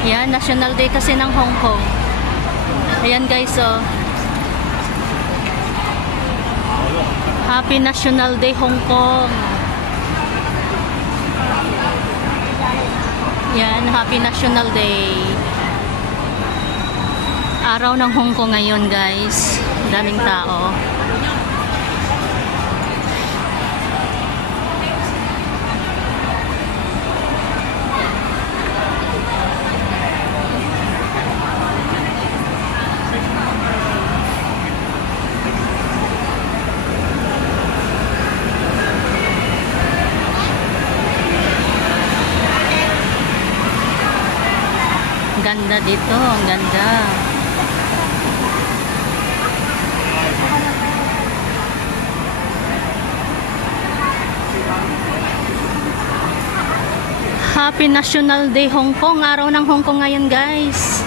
Yan, National Day kasi ng Hong Kong. Ayan guys, oh. Happy National Day Hong Kong. Yan, Happy National Day. Araw ng Hong Kong ngayon guys. Daming tao. Ganda dito, ang ganda. Happy National Day Hong Kong. Araw ng Hong Kong ngayon guys.